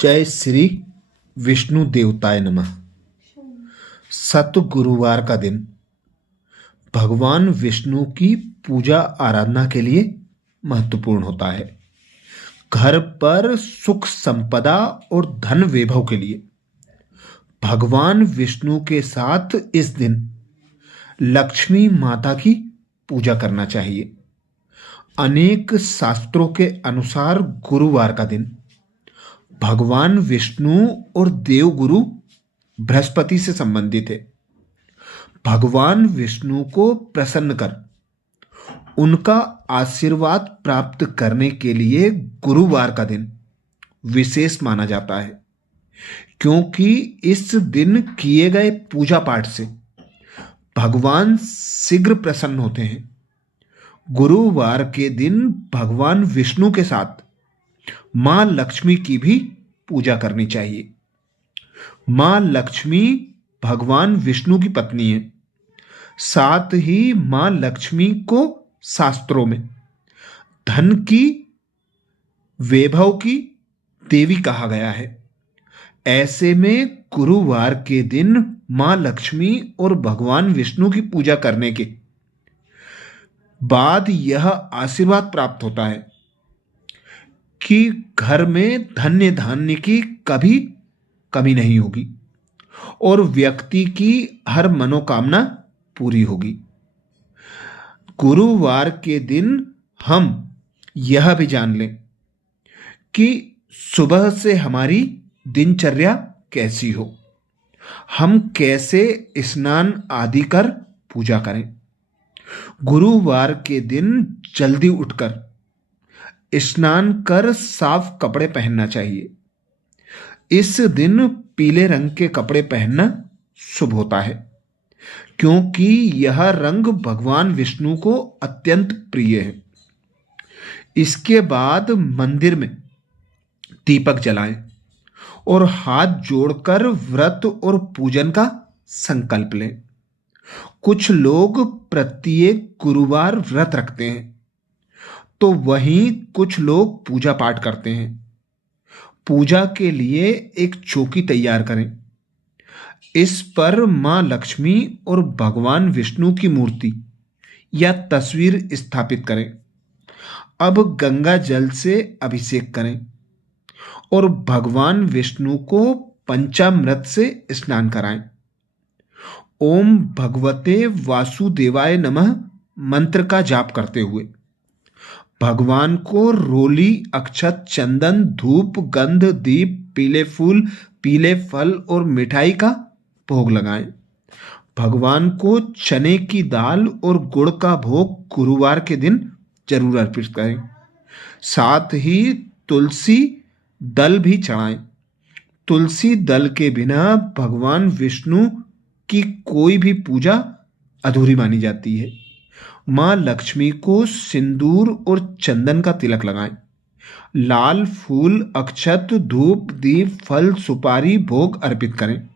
जय श्री विष्णु देवताय नमः। सत गुरुवार का दिन भगवान विष्णु की पूजा आराधना के लिए महत्वपूर्ण होता है। घर पर सुख संपदा और धन वैभव के लिए भगवान विष्णु के साथ इस दिन लक्ष्मी माता की पूजा करना चाहिए। अनेक शास्त्रों के अनुसार गुरुवार का दिन भगवान विष्णु और देवगुरु बृहस्पति से संबंधित है। भगवान विष्णु को प्रसन्न कर उनका आशीर्वाद प्राप्त करने के लिए गुरुवार का दिन विशेष माना जाता है, क्योंकि इस दिन किए गए पूजा पाठ से भगवान शीघ्र प्रसन्न होते हैं। गुरुवार के दिन भगवान विष्णु के साथ मां लक्ष्मी की भी पूजा करनी चाहिए। मां लक्ष्मी भगवान विष्णु की पत्नी है। साथ ही मां लक्ष्मी को शास्त्रों में धन की, वैभव की देवी कहा गया है। ऐसे में गुरुवार के दिन मां लक्ष्मी और भगवान विष्णु की पूजा करने के बाद यह आशीर्वाद प्राप्त होता है कि घर में धन्य धान्य की कभी कमी नहीं होगी और व्यक्ति की हर मनोकामना पूरी होगी। गुरुवार के दिन हम यह भी जान लें कि सुबह से हमारी दिनचर्या कैसी हो, हम कैसे स्नान आदि कर पूजा करें। गुरुवार के दिन जल्दी उठकर स्नान कर साफ कपड़े पहनना चाहिए। इस दिन पीले रंग के कपड़े पहनना शुभ होता है, क्योंकि यह रंग भगवान विष्णु को अत्यंत प्रिय है। इसके बाद मंदिर में दीपक जलाएं और हाथ जोड़कर व्रत और पूजन का संकल्प लें। कुछ लोग प्रत्येक गुरुवार व्रत रखते हैं, तो वहीं कुछ लोग पूजा पाठ करते हैं। पूजा के लिए एक चौकी तैयार करें। इस पर मां लक्ष्मी और भगवान विष्णु की मूर्ति या तस्वीर स्थापित करें। अब गंगा जल से अभिषेक करें और भगवान विष्णु को पंचामृत से स्नान कराएं। ओम भगवते वासुदेवाय नमः मंत्र का जाप करते हुए भगवान को रोली, अक्षत, चंदन, धूप, गंध, दीप, पीले फूल, पीले फल और मिठाई का भोग लगाएं। भगवान को चने की दाल और गुड़ का भोग गुरुवार के दिन जरूर अर्पित करें। साथ ही तुलसी दल भी चढ़ाएं। तुलसी दल के बिना भगवान विष्णु की कोई भी पूजा अधूरी मानी जाती है। मां लक्ष्मी को सिंदूर और चंदन का तिलक लगाएं। लाल फूल, अक्षत, धूप, दीप, फल, सुपारी भोग अर्पित करें।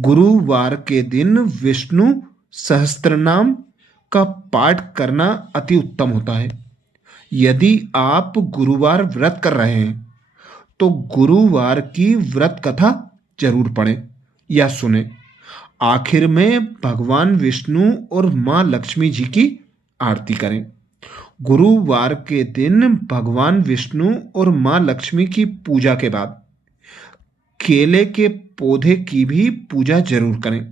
गुरुवार के दिन विष्णु सहस्त्रनाम का पाठ करना अति उत्तम होता है। यदि आप गुरुवार व्रत कर रहे हैं तो गुरुवार की व्रत कथा जरूर पढ़ें या सुने। आखिर में भगवान विष्णु और मां लक्ष्मी जी की आरती करें। गुरुवार के दिन भगवान विष्णु और मां लक्ष्मी की पूजा के बाद केले के पौधे की भी पूजा जरूर करें।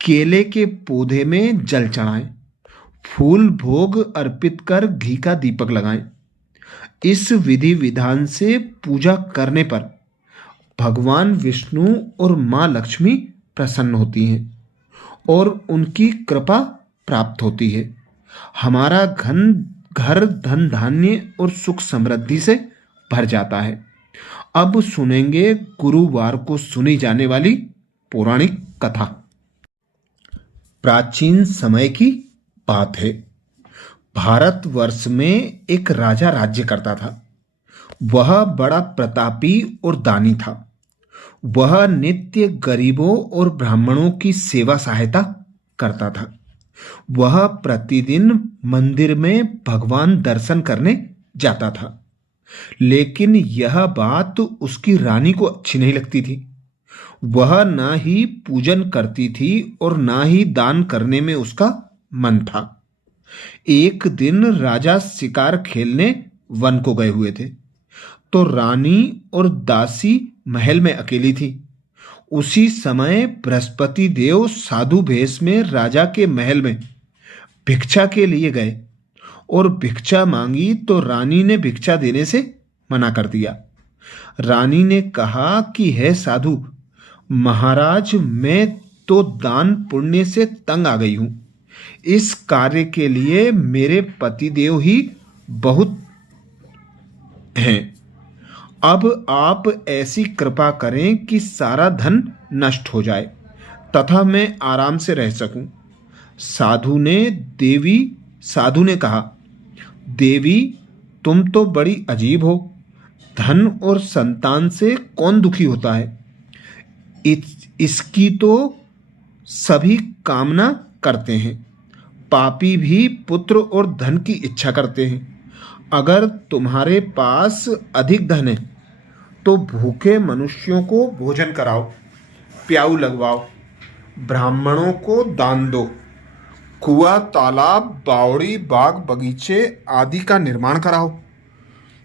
केले के पौधे में जल चढ़ाएं, फूल भोग अर्पित कर घी का दीपक लगाएं। इस विधि विधान से पूजा करने पर भगवान विष्णु और मां लक्ष्मी प्रसन्न होती हैं और उनकी कृपा प्राप्त होती है। हमारा घर धन धान्य और सुख समृद्धि से भर जाता है। अब सुनेंगे गुरुवार को सुनी जाने वाली पौराणिक कथा। प्राचीन समय की बात है। भारतवर्ष में एक राजा राज्य करता था। वह बड़ा प्रतापी और दानी था। वह नित्य गरीबों और ब्राह्मणों की सेवा सहायता करता था। वह प्रतिदिन मंदिर में भगवान दर्शन करने जाता था। लेकिन यह बात उसकी रानी को अच्छी नहीं लगती थी। वह ना ही पूजन करती थी और ना ही दान करने में उसका मन था। एक दिन राजा शिकार खेलने वन को गए हुए थे, तो रानी और दासी महल में अकेली थी। उसी समय बृहस्पति देव साधु भेष में राजा के महल में भिक्षा के लिए गए और भिक्षा मांगी, तो रानी ने भिक्षा देने से मना कर दिया। रानी ने कहा कि हे साधु महाराज, मैं तो दान पुण्य से तंग आ गई हूं। इस कार्य के लिए मेरे पतिदेव ही बहुत हैं। अब आप ऐसी कृपा करें कि सारा धन नष्ट हो जाए तथा मैं आराम से रह सकूं। साधु ने कहा, देवी तुम तो बड़ी अजीब हो। धन और संतान से कौन दुखी होता है? इसकी तो सभी कामना करते हैं। पापी भी पुत्र और धन की इच्छा करते हैं। अगर तुम्हारे पास अधिक धन है तो भूखे मनुष्यों को भोजन कराओ, प्याऊ लगवाओ, ब्राह्मणों को दान दो, कुआं, तालाब, बावड़ी, बाग, बगीचे आदि का निर्माण कराओ,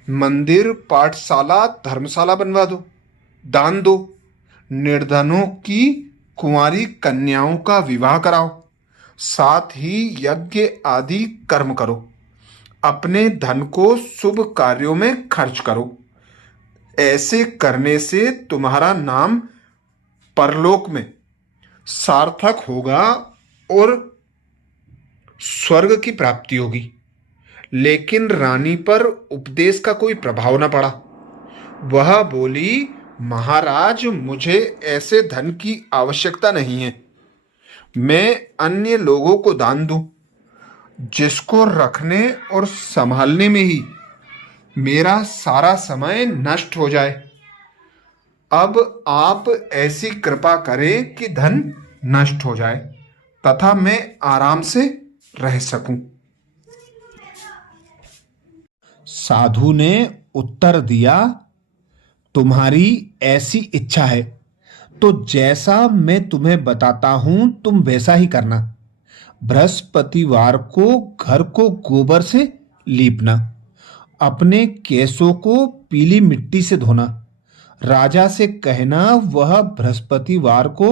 मंदिर, पाठशाला, धर्मशाला बनवा दो, दान दो, निर्धनों की कुंवारी कन्याओं का विवाह कराओ, साथ ही यज्ञ आदि कर्म करो। अपने धन को शुभ कार्यों में खर्च करो। ऐसे करने से तुम्हारा नाम परलोक में सार्थक होगा और स्वर्ग की प्राप्ति होगी। लेकिन रानी पर उपदेश का कोई प्रभाव न पड़ा। वह बोली, महाराज, मुझे ऐसे धन की आवश्यकता नहीं है। मैं अन्य लोगों को दान दूं, जिसको रखने और संभालने में ही मेरा सारा समय नष्ट हो जाए। अब आप ऐसी कृपा करें कि धन नष्ट हो जाए तथा मैं आराम से रह सकूं। साधु ने उत्तर दिया, तुम्हारी ऐसी इच्छा है तो जैसा मैं तुम्हें बताता हूं तुम वैसा ही करना। बृहस्पतिवार को घर को गोबर से लीपना, अपने केसों को पीली मिट्टी से धोना, राजा से कहना वह बृहस्पतिवार को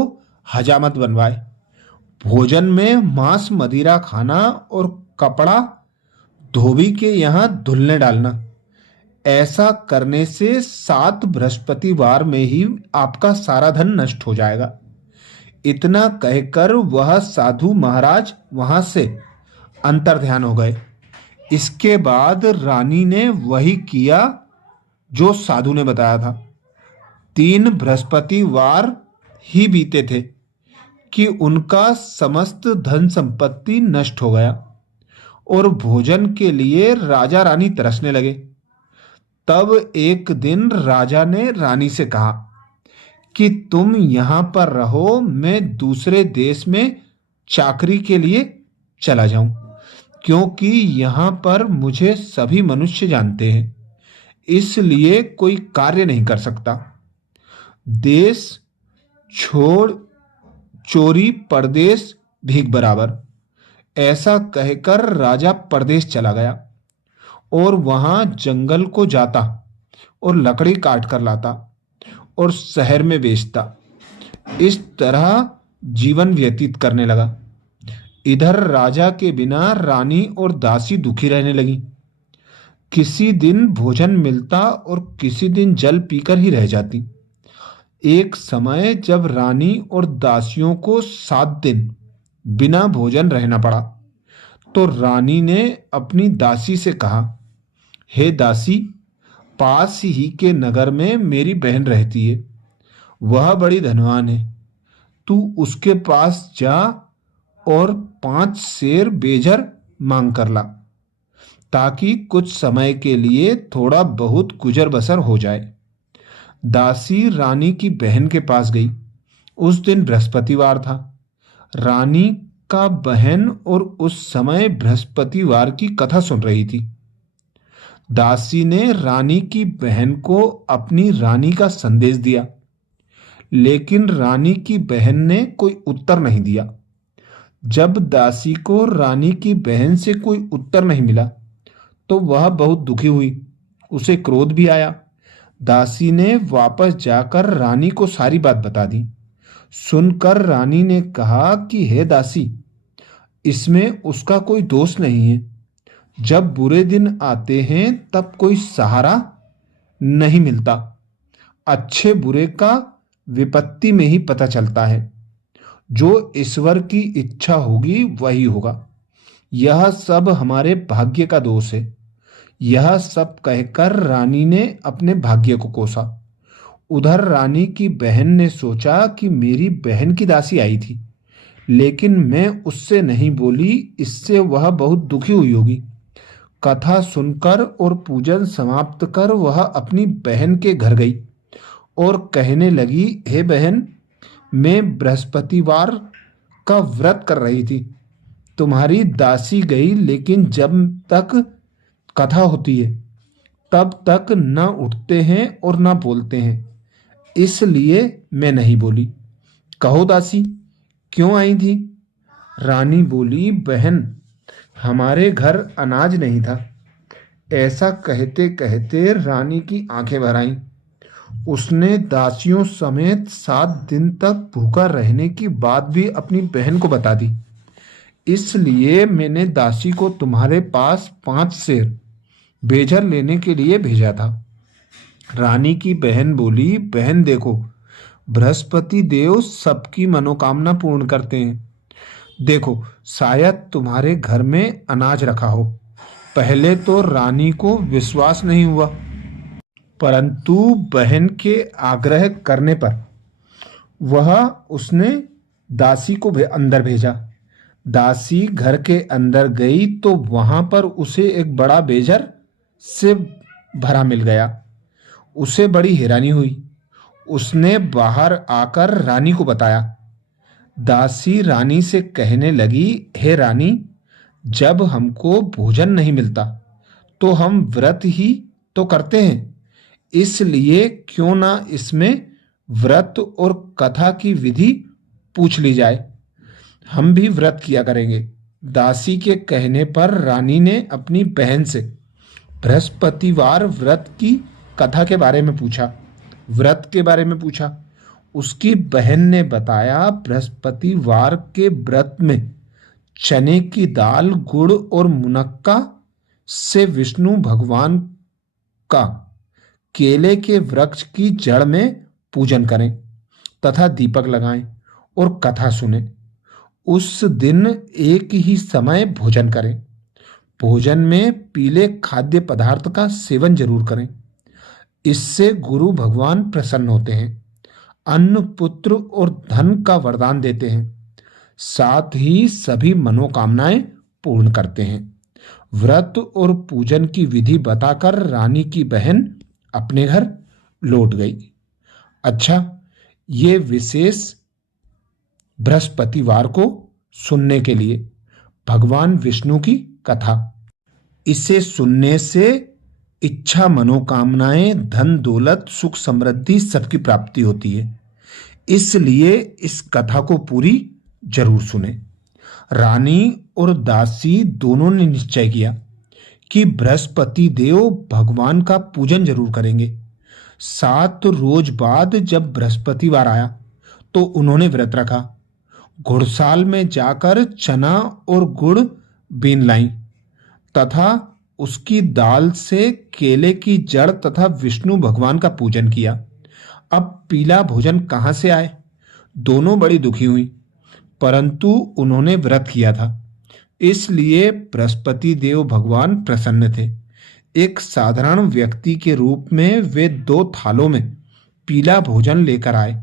हजामत बनवाए, भोजन में मांस मदिरा खाना और कपड़ा धोबी के यहाँ धुलने डालना। ऐसा करने से 7 बृहस्पतिवार में ही आपका सारा धन नष्ट हो जाएगा। इतना कहकर वह साधु महाराज वहां से अंतर्ध्यान हो गए। इसके बाद रानी ने वही किया जो साधु ने बताया था। 3 बृहस्पतिवार ही बीते थे कि उनका समस्त धन संपत्ति नष्ट हो गया और भोजन के लिए राजा रानी तरसने लगे। तब एक दिन राजा ने रानी से कहा कि तुम यहां पर रहो, मैं दूसरे देश में चाकरी के लिए चला जाऊं, क्योंकि यहां पर मुझे सभी मनुष्य जानते हैं, इसलिए कोई कार्य नहीं कर सकता। देश छोड़ चोरी परदेश भीख बराबर। ऐसा कहकर राजा परदेश चला गया और वहां जंगल को जाता और लकड़ी काट कर लाता और शहर में बेचता। इस तरह जीवन व्यतीत करने लगा। इधर राजा के बिना रानी और दासी दुखी रहने लगी। किसी दिन भोजन मिलता और किसी दिन जल पीकर ही रह जाती। एक समय जब रानी और दासियों को 7 दिन बिना भोजन रहना पड़ा, तो रानी ने अपनी दासी से कहा, हे दासी, पास ही के नगर में मेरी बहन रहती है, वह बड़ी धनवान है। तू उसके पास जा और 5 सेर बेजर मांग कर ला, ताकि कुछ समय के लिए थोड़ा बहुत गुजर बसर हो जाए। दासी रानी की बहन के पास गई। उस दिन बृहस्पतिवार था। रानी का बहन और उस समय बृहस्पतिवार की कथा सुन रही थी। दासी ने रानी की बहन को अपनी रानी का संदेश दिया, लेकिन रानी की बहन ने कोई उत्तर नहीं दिया। जब दासी को रानी की बहन से कोई उत्तर नहीं मिला तो वह बहुत दुखी हुई, उसे क्रोध भी आया। दासी ने वापस जाकर रानी को सारी बात बता दी। सुनकर रानी ने कहा कि हे दासी, इसमें उसका कोई दोष नहीं है। जब बुरे दिन आते हैं तब कोई सहारा नहीं मिलता। अच्छे बुरे का विपत्ति में ही पता चलता है। जो ईश्वर की इच्छा होगी वही होगा। यह सब हमारे भाग्य का दोष है। यह सब कहकर रानी ने अपने भाग्य को कोसा। उधर रानी की बहन ने सोचा कि मेरी बहन की दासी आई थी, लेकिन मैं उससे नहीं बोली, इससे वह बहुत दुखी हुई होगी। कथा सुनकर और पूजन समाप्त कर वह अपनी बहन के घर गई और कहने लगी, हे बहन, मैं बृहस्पतिवार का व्रत कर रही थी। तुम्हारी दासी गई, लेकिन जब तक कथा होती है तब तक न उठते हैं और न बोलते हैं, इसलिए मैं नहीं बोली। कहो दासी, क्यों आई थी? रानी बोली, बहन, हमारे घर अनाज नहीं था। ऐसा कहते कहते रानी की आंखें भर आईं। उसने दासियों समेत 7 दिन तक भूखा रहने की बात भी अपनी बहन को बता दी। इसलिए मैंने दासी को तुम्हारे पास 5 सेर बेजर लेने के लिए भेजा था। रानी की बहन बोली, बहन देखो, बृहस्पति देव सबकी मनोकामना पूर्ण करते हैं। देखो, शायद तुम्हारे घर में अनाज रखा हो। पहले तो रानी को विश्वास नहीं हुआ, परंतु बहन के आग्रह करने पर वह उसने दासी को अंदर भेजा। दासी घर के अंदर गई तो वहां पर उसे एक बड़ा बेजर से भरा मिल गया। उसे बड़ी हैरानी हुई। उसने बाहर आकर रानी को बताया। दासी रानी से कहने लगी, हे रानी, जब हमको भोजन नहीं मिलता तो हम व्रत ही तो करते हैं, इसलिए क्यों ना इसमें व्रत और कथा की विधि पूछ ली जाए। हम भी व्रत किया करेंगे। दासी के कहने पर रानी ने अपनी बहन से बृहस्पतिवार व्रत की कथा के बारे में पूछा, व्रत के बारे में पूछा। उसकी बहन ने बताया, बृहस्पतिवार के व्रत में चने की दाल, गुड़ और मुनक्का से विष्णु भगवान का केले के वृक्ष की जड़ में पूजन करें तथा दीपक लगाएं और कथा सुने। उस दिन एक ही समय भोजन करें। भोजन में पीले खाद्य पदार्थ का सेवन जरूर करें। इससे गुरु भगवान प्रसन्न होते हैं, अन्न, पुत्र और धन का वरदान देते हैं, साथ ही सभी मनोकामनाएं पूर्ण करते हैं। व्रत और पूजन की विधि बताकर रानी की बहन अपने घर लौट गई। अच्छा, ये विशेष बृहस्पतिवार को सुनने के लिए भगवान विष्णु की कथा। इसे सुनने से इच्छा, मनोकामनाएं, धन दौलत, सुख समृद्धि सबकी प्राप्ति होती है। इसलिए इस कथा को पूरी जरूर सुने। रानी और दासी दोनों ने निश्चय किया कि बृहस्पति देव भगवान का पूजन जरूर करेंगे। 7 रोज बाद जब बृहस्पतिवार आया तो उन्होंने व्रत रखा। घुड़साल में जाकर चना और गुड़ बीन लाई तथा उसकी दाल से केले की जड़ तथा विष्णु भगवान का पूजन किया। अब पीला भोजन कहाँ से आए? दोनों बड़ी दुखी हुई, परंतु उन्होंने व्रत किया था, इसलिए बृहस्पति देव भगवान प्रसन्न थे। एक साधारण व्यक्ति के रूप में वे 2 थालों में पीला भोजन लेकर आए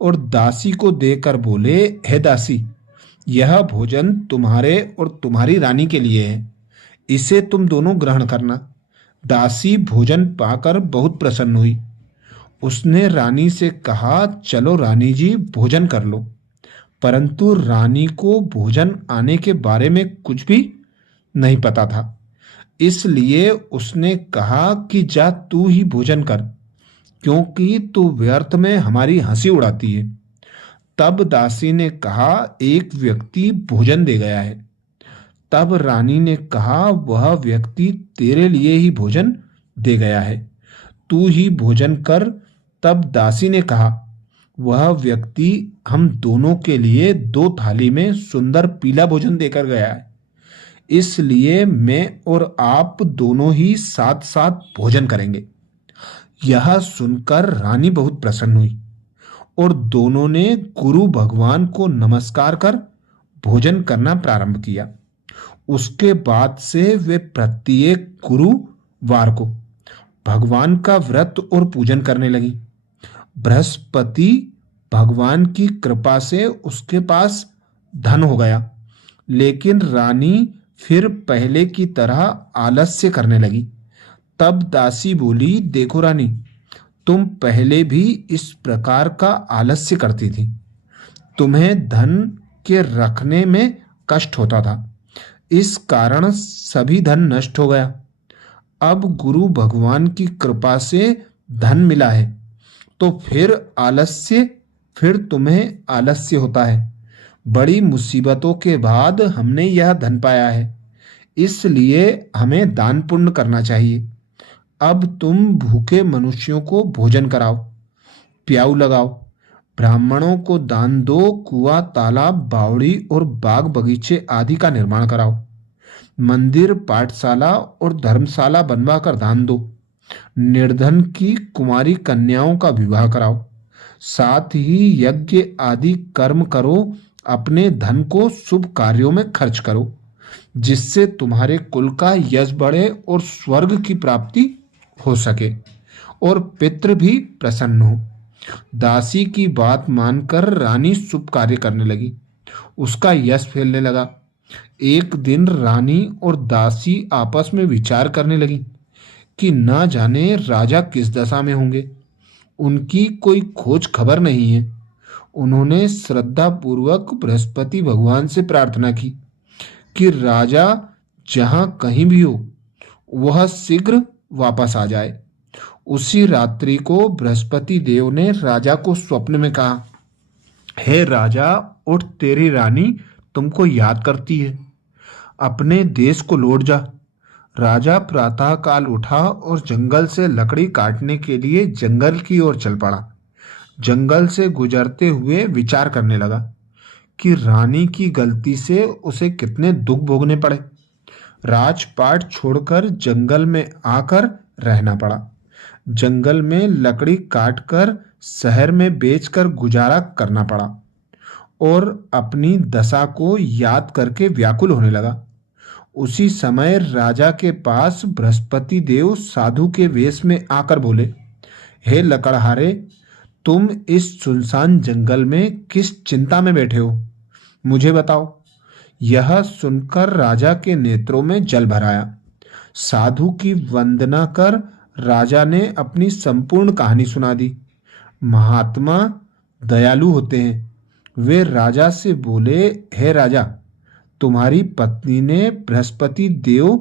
और दासी को देकर बोले, हे दासी, यह भोजन तुम्हारे और तुम्हारी रानी के लिए है, इसे तुम दोनों ग्रहण करना। दासी भोजन पाकर बहुत प्रसन्न हुई। उसने रानी से कहा, चलो रानी जी, भोजन कर लो। परंतु रानी को भोजन आने के बारे में कुछ भी नहीं पता था। इसलिए उसने कहा कि जा तू ही भोजन कर, क्योंकि तू व्यर्थ में हमारी हंसी उड़ाती है। तब दासी ने कहा, एक व्यक्ति भोजन दे गया है। तब रानी ने कहा, वह व्यक्ति तेरे लिए ही भोजन दे गया है, तू ही भोजन कर। तब दासी ने कहा, वह व्यक्ति हम दोनों के लिए 2 थाली में सुंदर पीला भोजन देकर गया है, इसलिए मैं और आप दोनों ही साथ साथ भोजन करेंगे। यह सुनकर रानी बहुत प्रसन्न हुई और दोनों ने गुरु भगवान को नमस्कार कर भोजन करना प्रारंभ किया। उसके बाद से वे प्रत्येक गुरुवार को भगवान का व्रत और पूजन करने लगी। बृहस्पति भगवान की कृपा से उसके पास धन हो गया, लेकिन रानी फिर पहले की तरह आलस्य करने लगी। तब दासी बोली, देखो रानी, तुम पहले भी इस प्रकार का आलस्य करती थी। तुम्हें धन के रखने में कष्ट होता था, इस कारण सभी धन नष्ट हो गया। अब गुरु भगवान की कृपा से धन मिला है, तो फिर तुम्हें आलस्य होता है। बड़ी मुसीबतों के बाद हमने यह धन पाया है, इसलिए हमें दान पुण्य करना चाहिए। अब तुम भूखे मनुष्यों को भोजन कराओ, प्याऊ लगाओ, ब्राह्मणों को दान दो, कुआं, तालाब, बावड़ी और बाग बगीचे आदि का निर्माण कराओ, मंदिर, पाठशाला और धर्मशाला बनवा कर दान दो, निर्धन की कुमारी कन्याओं का विवाह कराओ, साथ ही यज्ञ आदि कर्म करो, अपने धन को शुभ कार्यों में खर्च करो, जिससे तुम्हारे कुल का यश बढ़े और स्वर्ग की प्राप्ति हो सके और पितृ भी प्रसन्न हो। दासी की बात मानकर रानी शुभ कार्य करने लगी, उसका यश फैलने लगा। एक दिन रानी और दासी आपस में विचार करने लगी कि न जाने राजा किस दशा में होंगे, उनकी कोई खोज खबर नहीं है। उन्होंने श्रद्धा पूर्वक बृहस्पति भगवान से प्रार्थना की कि राजा जहां कहीं भी हो, वह शीघ्र वापस आ जाए। उसी रात्रि को बृहस्पति देव ने राजा को स्वप्न में कहा, हे राजा, उठ, तेरी रानी तुमको याद करती है, अपने देश को लौट जा। राजा प्रातःकाल उठा और जंगल से लकड़ी काटने के लिए जंगल की ओर चल पड़ा। जंगल से गुजरते हुए विचार करने लगा कि रानी की गलती से उसे कितने दुख भोगने पड़े। राजपाट छोड़कर जंगल में आकर रहना पड़ा। जंगल में लकड़ी काटकर शहर में बेचकर गुजारा करना पड़ा और अपनी दशा को याद करके व्याकुल होने लगा। उसी समय राजा के पास बृहस्पति देव साधु के वेश में आकर बोले, हे लकड़हारे, तुम इस सुनसान जंगल में किस चिंता में बैठे हो, मुझे बताओ। यह सुनकर राजा के नेत्रों में जल भर आया। साधु की वंदना कर राजा ने अपनी संपूर्ण कहानी सुना दी। महात्मा दयालु होते हैं। वे राजा से बोले, हे राजा, तुम्हारी पत्नी ने बृहस्पति देव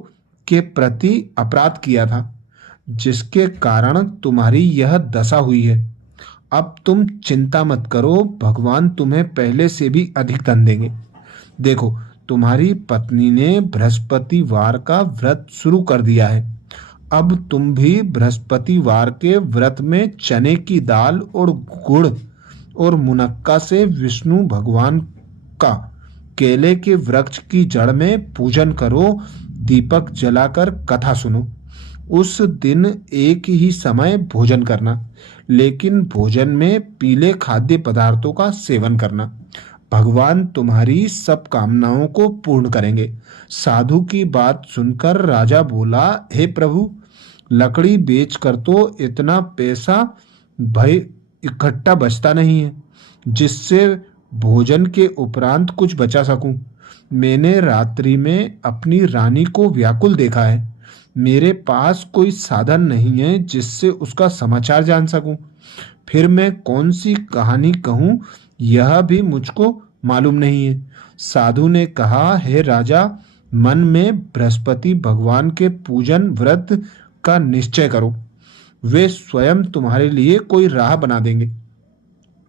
के प्रति अपराध किया था, जिसके कारण तुम्हारी यह दशा हुई है। अब तुम चिंता मत करो, भगवान तुम्हें पहले से भी अधिक धन देंगे। देखो, तुम्हारी पत्नी ने बृहस्पतिवार का व्रत शुरू कर दिया है। अब तुम भी बृहस्पतिवार के व्रत में चने की दाल और गुड़ और मुनक्का से विष्णु भगवान का केले के वृक्ष की जड़ में पूजन करो, दीपक जलाकर कथा सुनो। उस दिन एक ही समय भोजन करना, लेकिन भोजन में पीले खाद्य पदार्थों का सेवन करना। भगवान तुम्हारी सब कामनाओं को पूर्ण करेंगे। साधु की बात सुनकर राजा बोला, हे प्रभु, लकड़ी बेचकर तो इतना पैसा भय इकट्ठा बचता नहीं है जिससे भोजन के उपरांत कुछ बचा सकूं। मैंने रात्रि में अपनी रानी को व्याकुल देखा है। मेरे पास कोई साधन नहीं है जिससे उसका समाचार जान सकूं। फिर मैं कौन सी कहानी कहूं, यह भी मुझको मालूम नहीं है। साधु ने कहा, हे राजा, मन में बृहस्पति भगवान के पूजन व्रत का निश्चय करो। वे स्वयं तुम्हारे लिए कोई राह बना देंगे।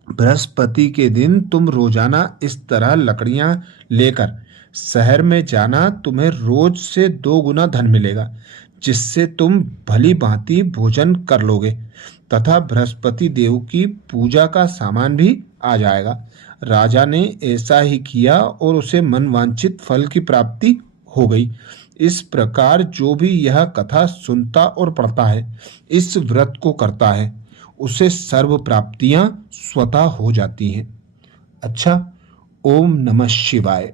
बृहस्पति के दिन तुम रोजाना इस तरह लकड़ियां लेकर शहर में जाना। तुम्हें रोज से 2 गुना धन मिलेगा, जिससे तुम भली भांति भोजन कर लोगे तथा बृहस्पति देव की पूजा का सामान भी आ जाएगा। राजा ने ऐसा ही किया और उसे मनवांछित फल की प्राप्ति हो गई। इस प्रकार जो भी यह कथा सुनता और पढ़ता है, इस व्रत को करता है, उसे सर्व प्राप्तियां स्वतः हो जाती हैं। अच्छा, ओम नमः शिवाय।